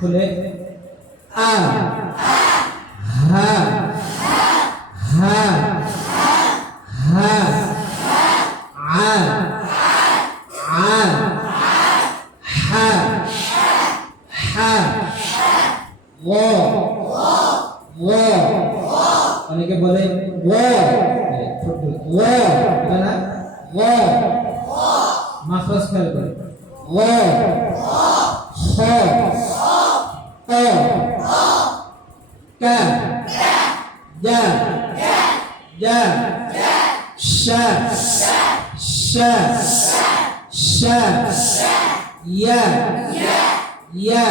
খুলে আ, হা হা হা, আ আ, হা হা গ গ অনেকে বলে গ এটা না? গ মাখরাজ খেয়াল করে। ক কা যা যা শা শা শা ইয়া ইয়া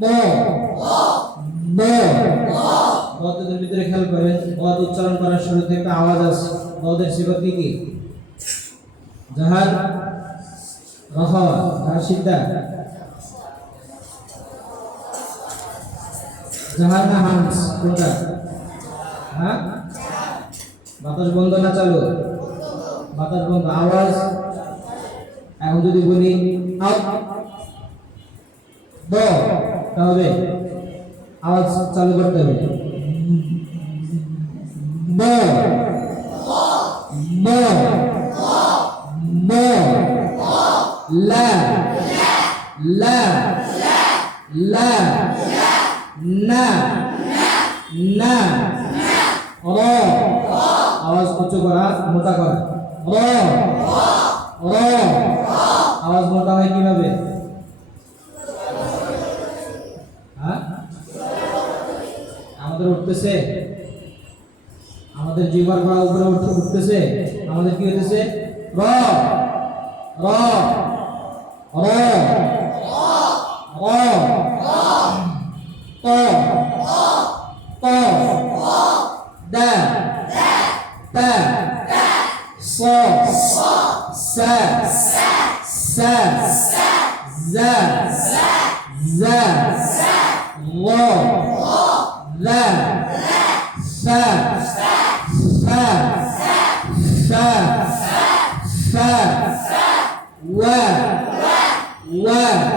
ব ব বদদের ভিতরে খেয়াল করেন, বদ উচ্চারণ করার শুরু থেকে আওয়াজ আসে। বদের সিফত কি কি? জাহার রফাওয়া জাহার সিদ্ধা জাহার না হামস কোনটা? হ্যাঁ? বাতাস বন্ধ না চালু? বাতাস বন্ধ, আওয়াজ? এখন যদি বলি আপ ব, তাহলে আওয়াজ চালু করতে হবে। ব ব ব লা লা। আওয়াজ উচ্চ করা মোটা করা। আওয়াজ মোটা হয় কীভাবে? হ্যাঁ? আমাদের উঠতেছে। আমাদের জিহ্বার করা উপরে উঠতে উঠতেছে। আমাদের কি হইতেছে? র। র। da ta so sa sa za za lo la sa sa sa sa wa wa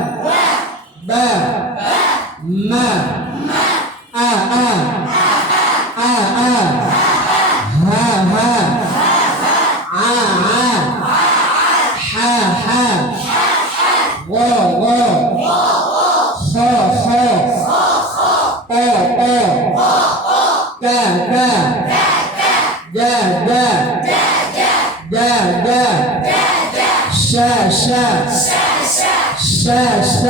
க க க க ஜ ஜ ஜ ஜ ஷ ஷ ஷ ஷ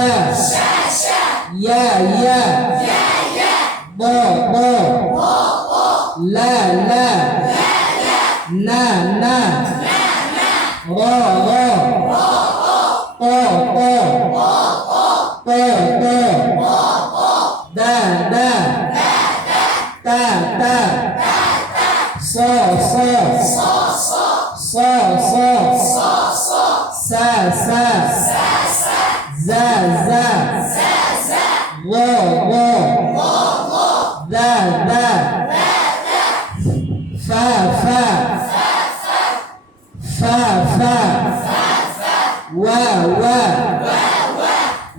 ய ய ம ம ல ல ந ந ர ர Za za. Wo wo. Wo wo. Za za. Za za. Fa fa. Fa fa. Fa fa. Fa fa. Wa wa.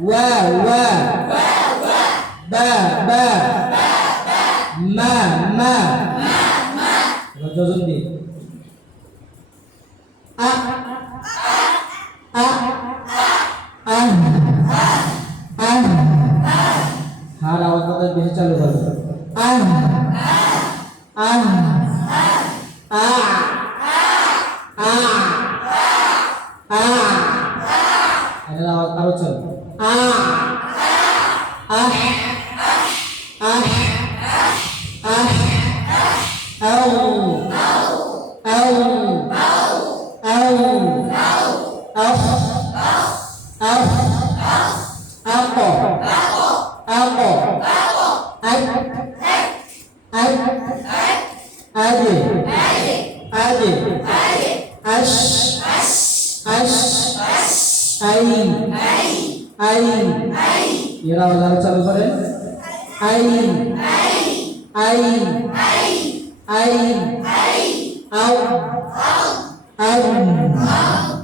Wa আওয়াজ কথা বেশি চালু করবে আ আ আ আ আ এর আওয়াজ আরো চল আ আহ আহ আশ আশ আই আই এরা যারা চালু করেন আই আই আই আউ আউ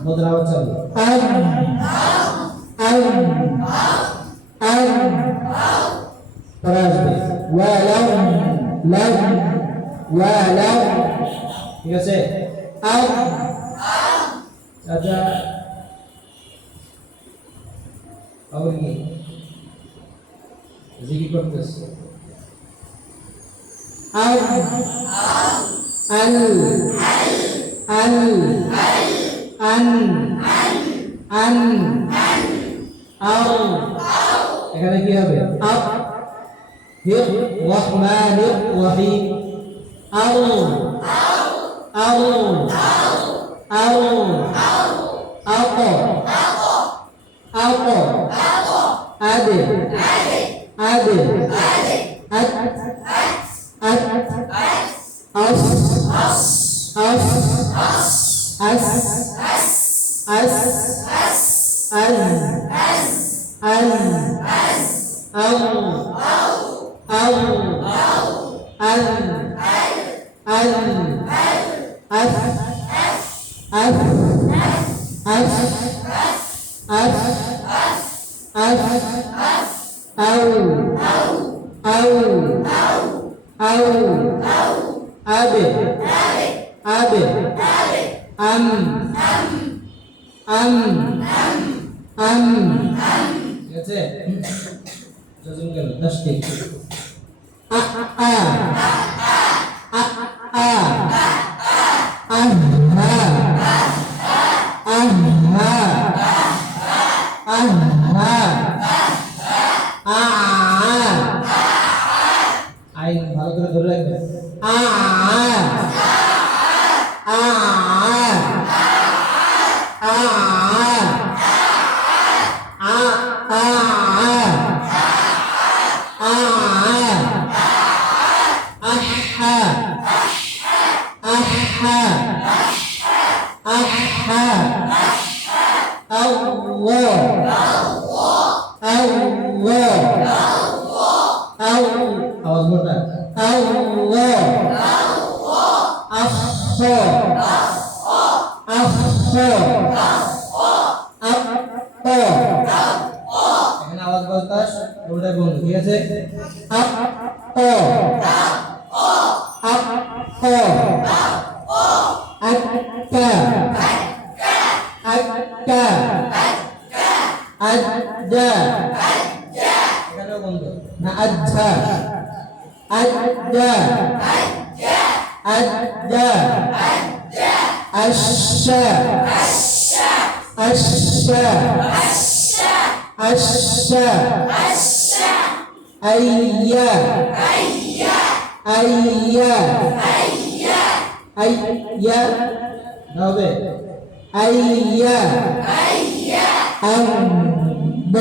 মুদ্রা চালু আউ আউ আউ পরে আসবে ওয়ালাউ লাউ ওয়ালাউ ঠিক আছে আও চাচা আবার কি জিকির করতেছে আও আল আল আন আন আও এখানে কি হবে আও হির রহমানির রহিম আও আও আও Au. Au. Auto. Auto. Auto. Auto. Ade. Ade. Ade. Ade. At. At. At. Aus. Aus. Aus. Aus. আউ আউ আবে আবে আম আম আম ঠিক আছে যজন গেল দশটি আ আ আ আ আহা আহা আহা আ আই ভালো করে ধরে রাখবে আ আ আ আ আ আহা আহা আহা আল্লাহ আল্লাহ আও আওয়াজ মোটা আল্লাহ আহ আহ আপ এখানে আওয়াজ বাতাস দুটাই বন্ধ ঠিক আছে আপ আপ আটটা আটটা আজ্জা এখানেও বন্ধ না الد الش الش الش أي أي أي أي نوبة أي أي أمب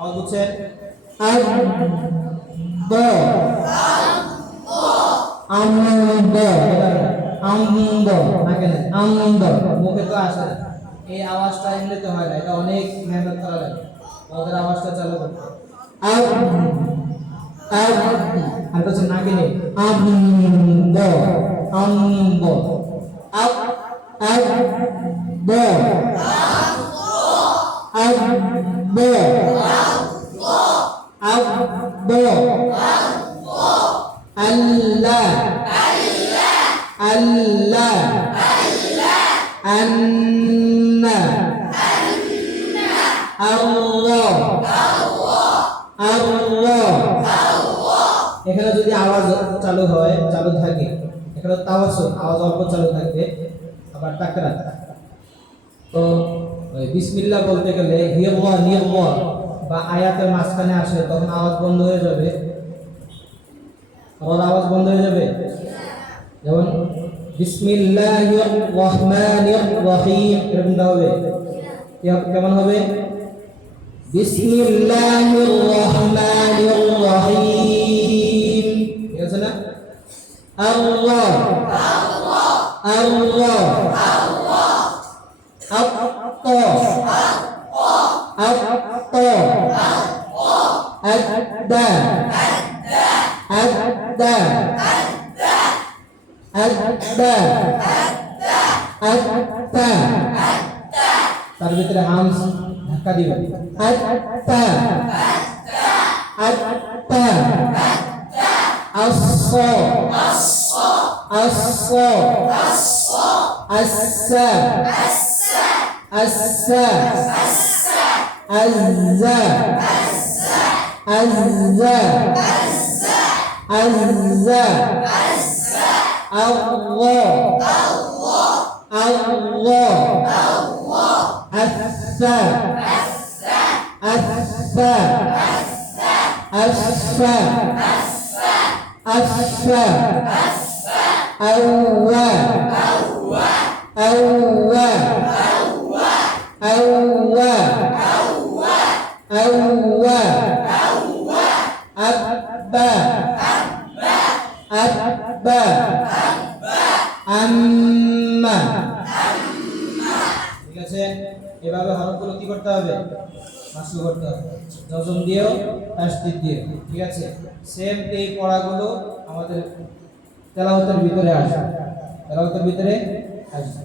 أمب أمب আম্ব আম্ব আম্ব না আম্ব মুখে তো আসে। না। এই আওয়াজটা এমনিতে হয় না এটা অনেক মেহনত করা লাগে। ওদের আওয়াজটা চালু করতে আব আব আর কিছু না কেনে আম্ব আম্ব আব আব আব্ব এখানে যদি আওয়াজ চালু হয়, চালু থাকে, এখানে তাওয়াসুল, আওয়াজ অল্প চালু থাকবে, আবার টাকরা। তো, ওই বিসমিল্লাহ বলতে গেলে নিয়াল্লাহ বা আয়াতের মাঝখানে আসে তখন আওয়াজ বন্ধ হয়ে যাবে। আবার আওয়াজ বন্ধ হয়ে যাবে। যেমন বিসমিল্লাহির রহমানির হবে? কেমন হবে? বিসমিল্লাহির রহমানির রহিম। Allah. Allah. Allah Allah Atta Atta Atta الص الص الص الص الس الس الس الس الز الز الز الز الز الز الله الله الله الله الث الث الث الث الث আফা আউয়া আউয়া আউয়া আউয়া আব্বা আব্বা আম্মা ঠিক আছে এভাবে হরফগুলো কি করতে হবে মাসু করতে হবে নজম দিয়েও তাসদিদ দিয়েও ঠিক আছে? সেম এই পড়াগুলো আমাদের তেলাহতের ভিতরে আসবে। তেলাহতের ভিতরে আসবে।